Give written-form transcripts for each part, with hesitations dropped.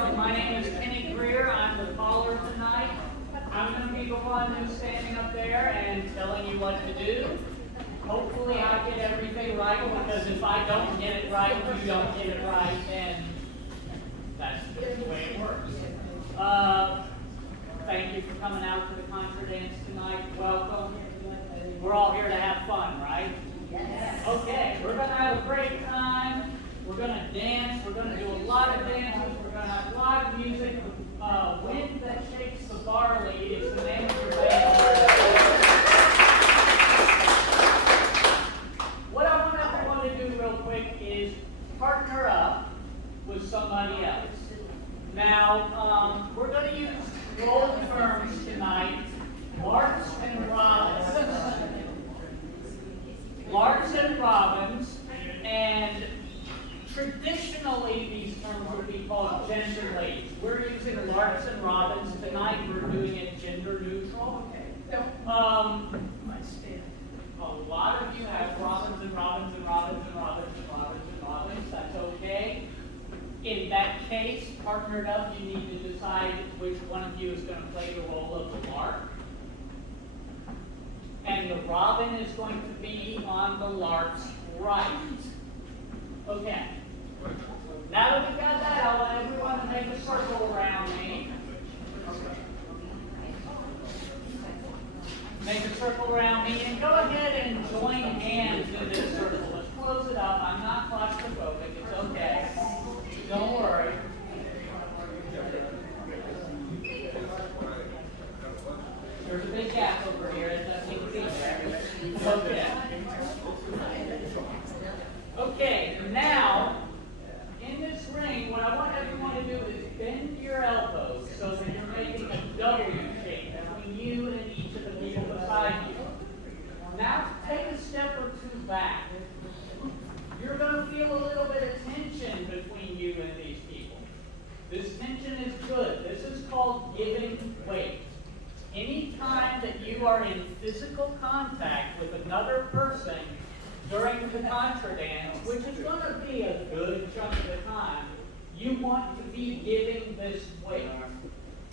My name is Kenny Greer. I'm the caller tonight. I'm going to be the one who's standing up there and telling you what to do. Hopefully I get everything right, because if I don't get it right, you don't get it right, and that's just the way it works. Thank you for coming out to the Contra dance tonight. Welcome. We're all here to have fun, right? Yes. Okay, we're going to have a great time. We're going to dance. We're going to do a lot of dances. We're going to have live music. Wind That Shakes the Barley is the name of your band. What I want everyone to do real quick is partner up with somebody else. Now, we're going to use role terms tonight. Larks and robins. Larks and robins, and traditionally these terms would be called gender lays. We're using larks and robins tonight. We're doing it gender neutral. A lot of you have robins and robins and robins and robins and robins and robins. That's okay. In that case, partnered up, you need to decide which one of you is going to play the role of the lark. And the robin is going to be on the lark's right. Okay. Now that we've got that, I want everyone to make a circle around me. Make a circle around me, and go ahead and join hands in this circle. Let's close it up. I'm not claustrophobic. It's okay. Don't worry. There's a big gap over here. It doesn't need to be there. Okay. Okay, now, in this ring, what I want everyone to do is bend your elbows so that you're making a W shape between you and each of the people beside you. Now, take a step or two back. You're going to feel a little bit of tension between you and these people. This tension is good. This is called giving weight. Anytime that you are in physical contact with another person during the Contra dance, which is going to be a good chunk of the time, you want to be giving this weight.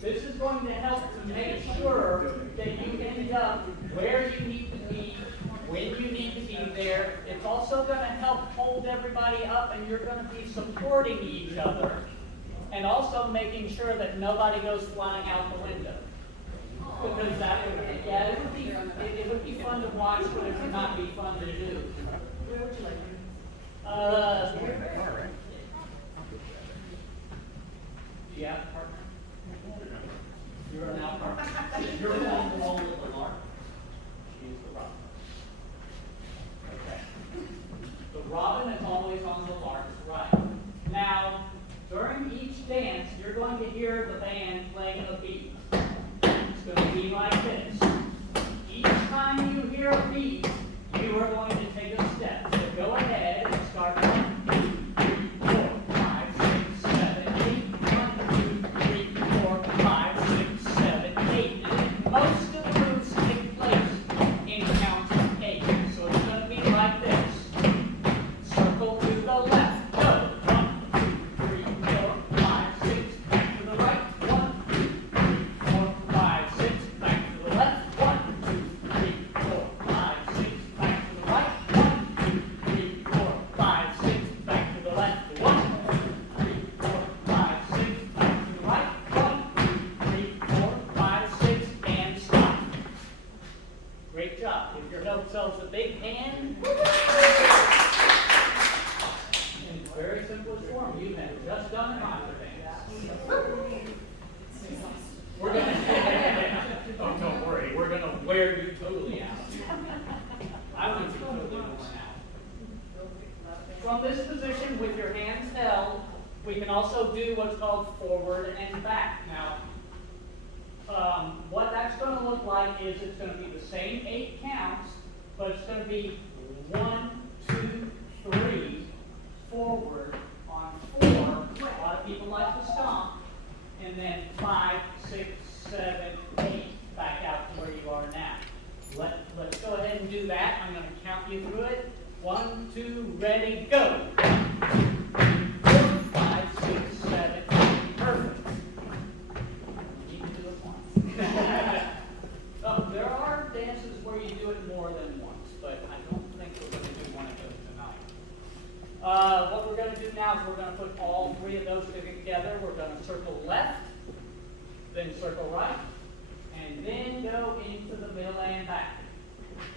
This is going to help to make sure that you end up where you need to be, when you need to be there. It's also going to help hold everybody up, and you're going to be supporting each other, and also making sure that nobody goes flying out the window. Because that would, it would be fun to watch, but it would not be fun to do. Do you have a partner? You're an out partner. You're playing the role of the lark. She's the robin. Okay. The robin is always on the lark's right. Now, during each dance, you're going to hear the band playing a beat. It's going to be like this. Each time you hear a beat, you are going to take a step. So go ahead and start 1, 2, 3, 4, 5, 6, 7, 8. 1, 2, 3, 4, 5, 6, 7, 8. And most of the moves take place in counts of 8. So it's going to be like this. Circle to the left. Go. 1, 2, 3, 4, 5, 6. Back to the right. 1, 2, 3, 4, 5, 6. Back to the left. 1, 2, 3, 4, 5, 6. Back to the right. 1, 2, 3, 4, 5, 6. Back to the left. 1, 2, 3, 4, 5, 6. Back to the right. 1, 2, 3, 4, 5, 6. And stop. Great job. Give yourselves a big hand. In its very simplest form, you have just done Contra dance. We're going to, oh, don't worry, we're going to wear you totally out. I want you totally worn out. From this position, with your hands held, we can also do what's called forward and back. Now, what that's going to look like is it's going to be the same 8 counts, but it's going to be 1, 2, 3, forward on 4. A lot of people like to stomp. And then 5, 6, 7, 8, back out to where you are now. Let's go ahead and do that. I'm going to count you through it. 1, 2, ready, go. 1, 2, 3, 4, 5, 6, 7, 8. Perfect. circle left, then circle right, and then go into the middle and back.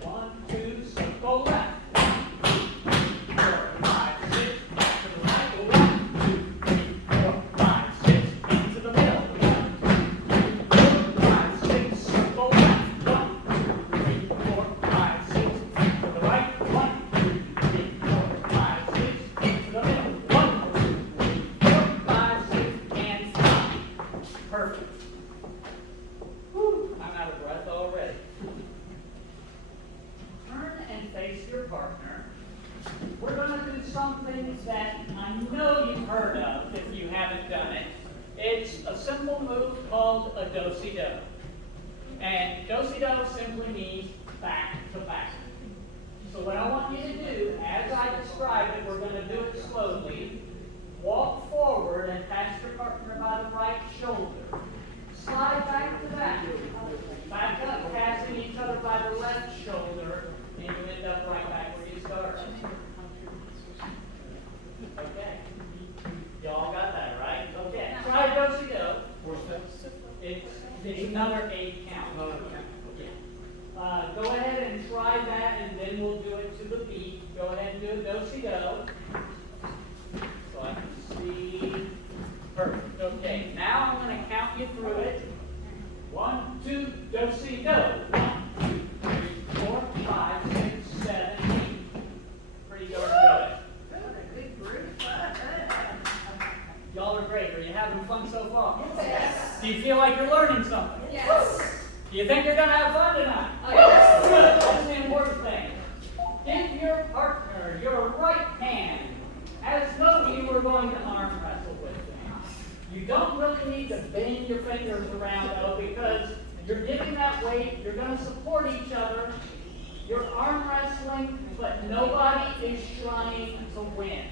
1, 2, circle left. 4, 5, 6, back to the right. 1, 2, 3, 4, 5, 6, into the middle. 1, 2, 3, 4, 5, 6, circle left. 1, 2, 3, 4, 5, 6, into the right. 1, 2, 3, 4, 5, 6, into the middle. 1, 2, 3, 4, 5, 6, and stop. Perfect. Whew, I'm out of breath already. Turn and face your partner. We're going to do something that I know you've heard of if you haven't done it. It's a simple move called a do-si-do. And do-si-do simply means back to back. So what I want you to do, as I describe it, we're going to do it slowly. Walk forward and pass your partner by the right shoulder. Slide back to back. Back up, passing each other by the left shoulder, and you end up right back where you started. Okay. Y'all got that, right? Okay. Try do-si-do. 4 steps? It's another 8 count. Yeah. Go ahead and try that, and then we'll do it to the beat. Go ahead and do a do-si-do. So I can see. Perfect. Okay. Now I'm going to count you through it. 1, 2, do-si-do. 1, 2, 3, 4, 5, 6, 7, 8. Pretty darn good. Y'all are great. Are you having fun so far? Yes. Do you feel like you're learning something? Yes. Do you think you're going to have fun tonight? Yes. Good. That's the important thing. Give your partner your right hand as though you were going to arm wrestle with them. You don't really need to bend your fingers around, though, because you're giving that weight. You're going to support each other. You're arm wrestling, but nobody is trying to win.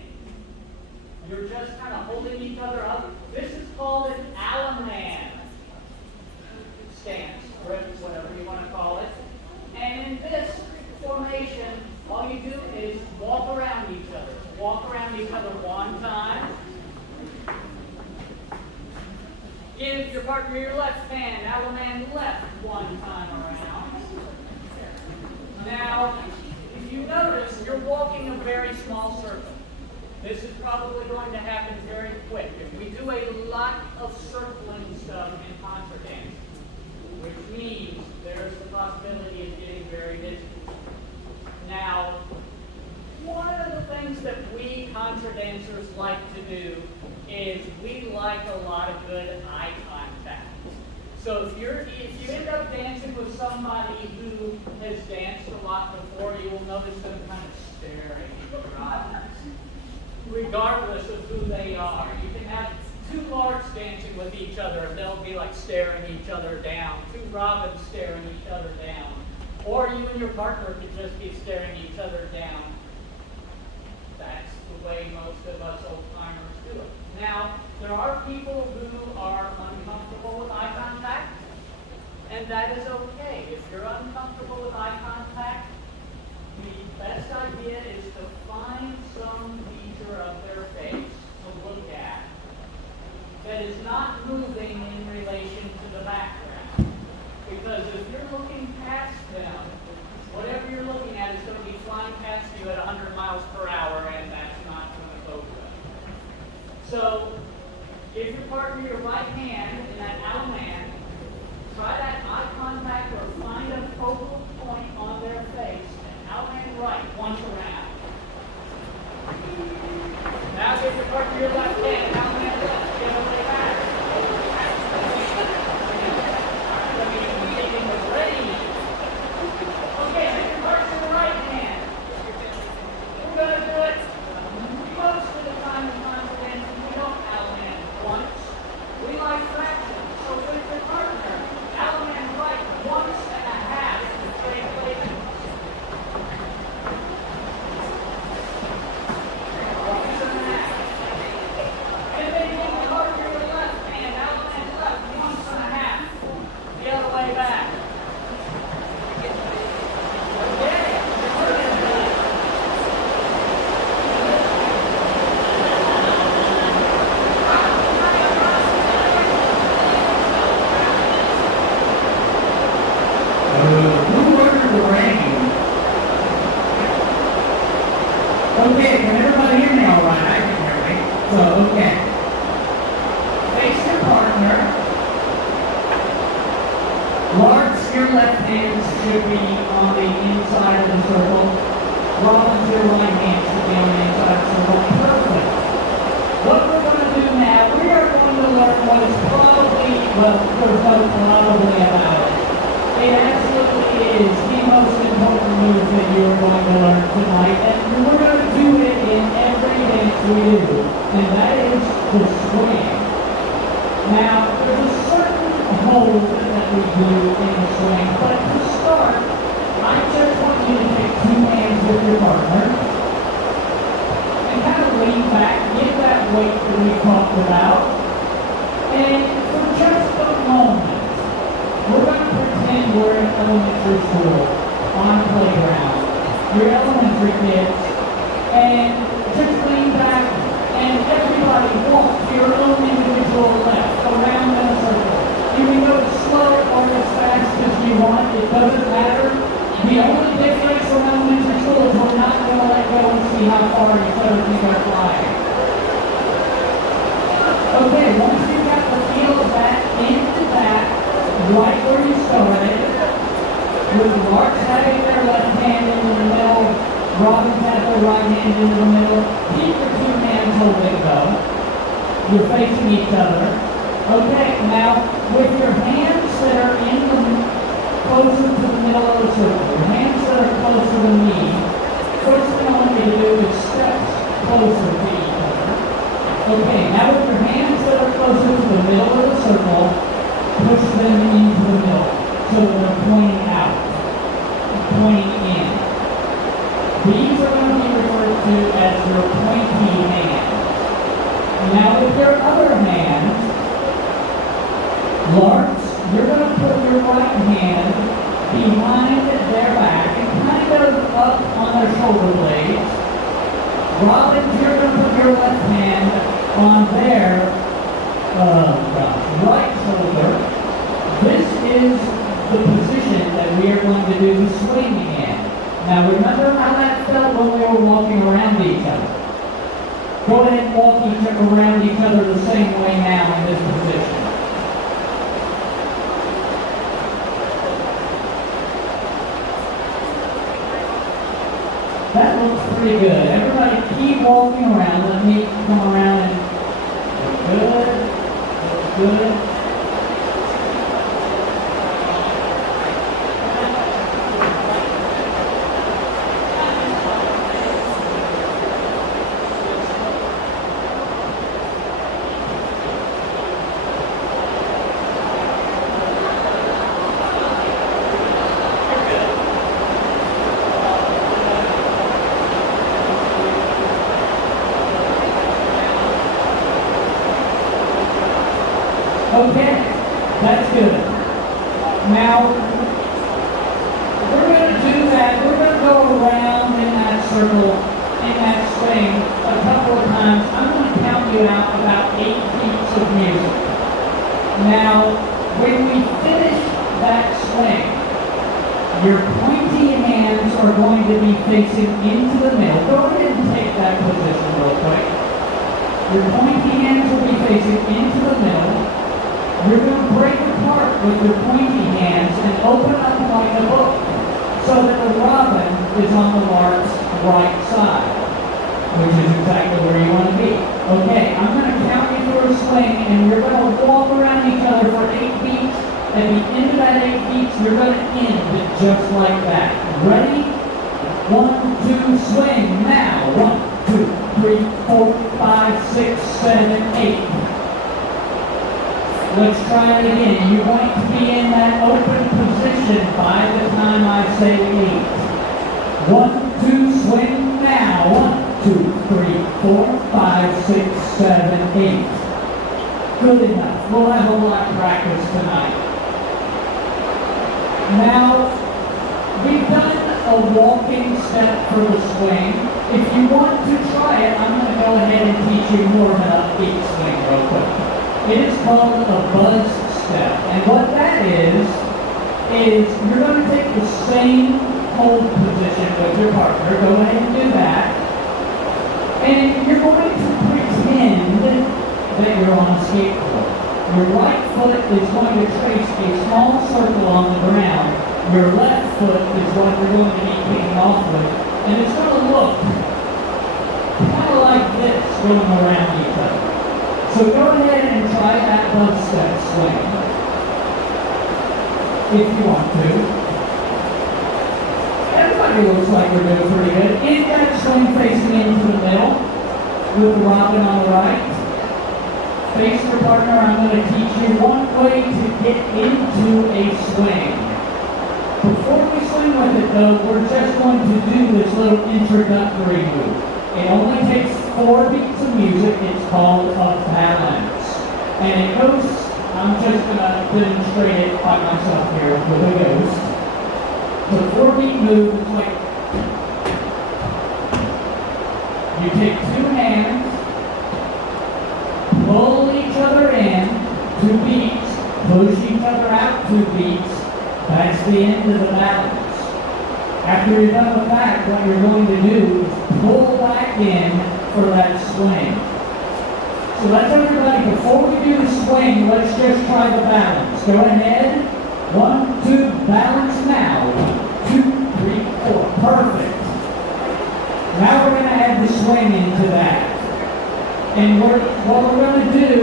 You're just kind of holding each other up. This is called an Aagaard stance, grip, whatever you want to call it. And in this formation, all you do is walk around each other. Walk around each other one time. Give your partner your left hand. Aagaard left one time around. Now, if you notice, you're walking a very small circle. This is probably going to happen very quick. And we do a lot of circling stuff in Contra dancing, which means there's the possibility of getting very busy. Now, one of the things that we Contra dancers like to do is we like a lot of good eye contact. So if you end up dancing with somebody who has danced a lot before, you will notice them kind of staring in your eyes, regardless of who they are. You can have 2 larks dancing with each other, and they'll be like staring each other down. 2 robins staring each other down. Or you and your partner could just be staring each other down. That's the way most of us old-timers do it. Now, there are people who are uncomfortable with eye contact, and that is okay. If you're uncomfortable with eye contact, the best idea is to find some feature of their face to look at that is not moving in relation to the background. Because if you're looking past them, whatever you're looking at is going to be flying past you at 100 miles per hour, and that's not going to go good. So, give your partner your right hand in that Aagaard. Try that eye contact or find a focal point on their face. And Aagaard right, once around. Now give your partner your left hand. Aagaard left, the other way back. Taking the range. Okay, give your partner your right hand. We're going to do it most of the time in Contra dancing. We don't Aagaard once. We like fractions. So with your partner, Aagaard right once and a half to translation. Once and a half. And then give your partner your left hand, Aagaard left once and a half. The other way back. Okay. your left hands should be on the inside of the circle. Robin's your right hand should be on the inside of the circle. Perfect. What we're going to do now, we are going to learn what is probably, well, there's no probably about it. It absolutely is the most important move that you are going to learn tonight, and we're going to do it in every dance we do, and that is the swing. Now, there's a certain hold that we do in the swing, but to start, I just want you to take two hands with your partner and kind of lean back, get that weight that we talked about, and for just a moment, we're going to pretend we're in elementary school on a playground. You're elementary kids, and just lean back, and everybody walk to your own individual left around in a circle. You can go as slow or as fast as you want. It doesn't matter. The only difference from elementary school is we're not going to let go and see how far each other think are flying. Okay, once you've got the feel of that into that, right where you started, with Mark's having their left hand in the middle, Robin's had their right hand in the middle. Keep your two hands holding though. You're facing each other. Okay, now with your hands that are in the closer to the middle of the circle, your hands that are closer to me, first thing I want you to do is steps closer to each other. Okay, now with your hands that are closer to the middle of the circle, push them into the middle so they're pointing out, pointing in. These are going to be referred to as your pointy hand. Now with your other hand, Larks, you're going to put your right hand behind their back and kind of up on their shoulder blades. Robins, you're going to put your left hand on their right shoulder. This is the position that we are going to do the swinging in. Now remember how that felt when we were walking around each other. Go ahead and walk around each other the same way now in this position. That looks pretty good. Everybody keep walking around. Let me come around and look good. Look good. Okay, that's good. Now, we're going to do that. We're going to go around in that circle, in that swing, a couple of times. I'm going to count you out about 8 beats of music. Now, when we finish that swing, your pointy hands are going to be facing into the middle. Go ahead and take that position real quick. Your pointy hands will be facing into the middle. You're going to break apart with your pointy hands and open up like a book so that the robin is on the lark's right side, which is exactly where you want to be. Okay, I'm going to count you through a swing and you're going to walk around each other for 8 beats. At the end of that 8 beats, you're going to end just like that. Ready? 1, 2, swing. Now. 1, 2, 3, 4, 5, 6, 7, 8. Let's try it again. You're going to be in that open position by the time I say 8. 1, 2, swing now. 1, 2, 3, 4, 5, 6, 7, 8. Good enough. We'll have a lot of practice tonight. Now, we've done a walking step for the swing. If you want to try it, I'm going to go ahead and teach you more of an upbeat swing real quick. It is called a buzz step. And what that is you're going to take the same hold position with your partner. Go ahead and do that. And you're going to pretend that you're on a skateboard. Your right foot is going to trace a small circle on the ground. Your left foot is what you're going to be kicking off with. And it's going to look kind of like this going around each other. So go ahead and try that bus step swing, if you want to. Everybody looks like we're doing pretty good. Is that swing facing into the middle with the robin on the right? Face your partner. I'm going to teach you one way to get into a swing. Before we swing with it though, we're just going to do this little introductory move. It only takes 4 beats of music. It's called a balance. And it goes, I'm just going to demonstrate it by myself here with a ghost. The 4-beat move is like, you take 2 hands, pull each other in, 2 beats, push each other out 2 beats. That's the end of the balance. After you're done with that, what you're going to do is pull back in for that swing. So let's everybody, before we do the swing, let's just try the balance. Go ahead. 1, 2, balance now. 1, 2, 3, 4. Perfect. Now we're going to add the swing into that. And what we're going to do,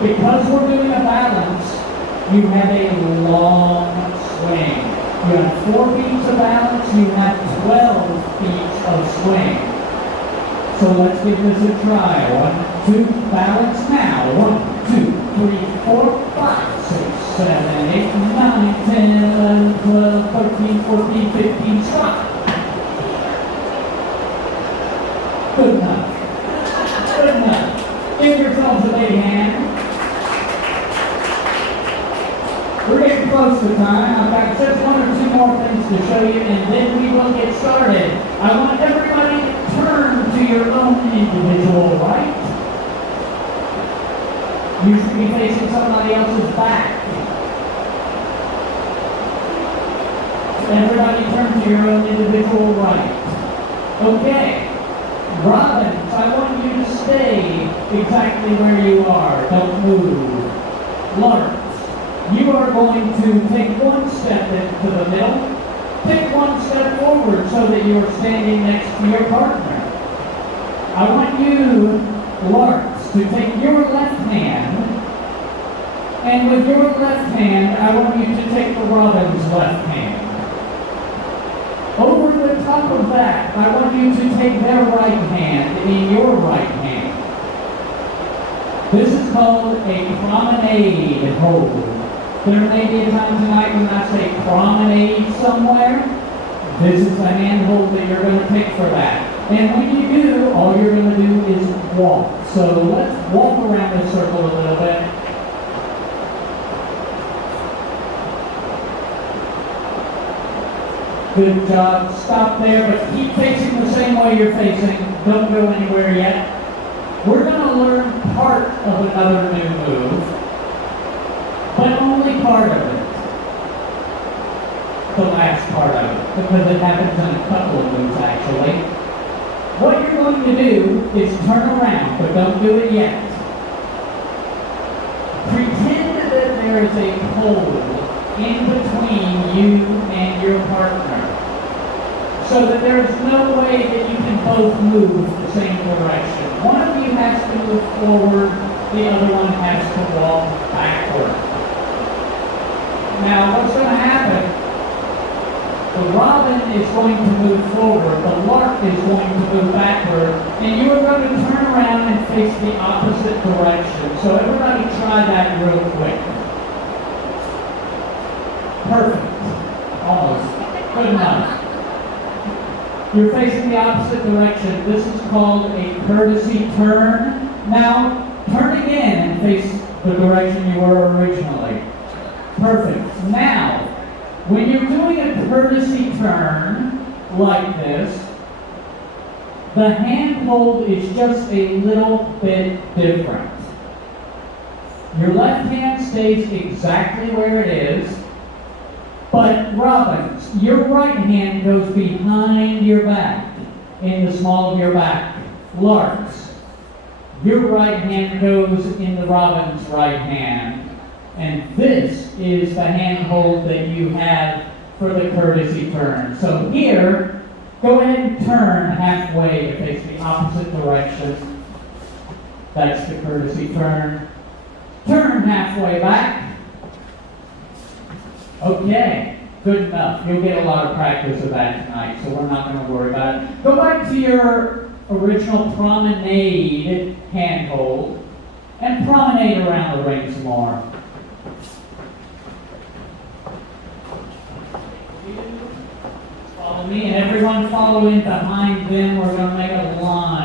because we're doing a balance, you have a long swing. You have 4 beats of balance, you have 12 beats of swing. So let's give this a try. 1, 2, balance now. 1, 2, 3, 4, 5, 6, 7, 8, 9, 10, 11, 12, 13, 14, 15, stop. Good enough. Good enough. Give yourselves a big hand. We're getting close to time. I've got just 1 or 2 more things to show you, and then we will get started. I want everybody to turn to your own individual right. You should be facing somebody else's back. Everybody turn to your own individual right. Okay. Robins, I want you to stay exactly where you are. Don't move. Larks, you are going to take 1 step into the middle. Take 1 step forward so that you are standing next to your partner. I want you, larks, to take your left hand, and with your left hand, I want you to take the robin's left hand. Over the top of that, I want you to take their right hand in your right hand. This is called a promenade hold. There may be a time tonight when I say promenade somewhere. This is a hand hold that you're going to take for that. And when you do, all you're going to do is walk. So let's walk around this circle a little bit. Good job. Stop there, but keep facing the same way you're facing. Don't go anywhere yet. We're going to learn part of another new move, but only part of it. The last part of it, because it happens in a couple of moves actually. What you're going to do is turn around, but don't do it yet. Pretend that there is a pole in between you and your partner, so that there is no way that you can both move the same direction. One of you has to move forward, the other one has to walk backward. Now what's going to happen, the robin is going to move forward, the lark is going to move backward, and you are going to turn around and face the opposite direction. So everybody try that real quick. Perfect. Almost. Good enough. You're facing the opposite direction. This is called a courtesy turn. Now, turn again and face the direction you were originally. Perfect. Now, when you're doing a courtesy turn like this, the hand hold is just a little bit different. Your left hand stays exactly where it is, but robins, your right hand goes behind your back, in the small of your back. Larks, Your right hand goes in the Robin's right hand. And this is the handhold that you have for the courtesy turn. So here, go ahead and turn halfway to face the opposite direction. That's the courtesy turn. Turn halfway back. Okay, good enough. You'll get a lot of practice of that tonight, so we're not going to worry about it. Go back to your original promenade handhold and promenade around the ring some more. Follow me, and everyone follow in behind them. We're going to make a line.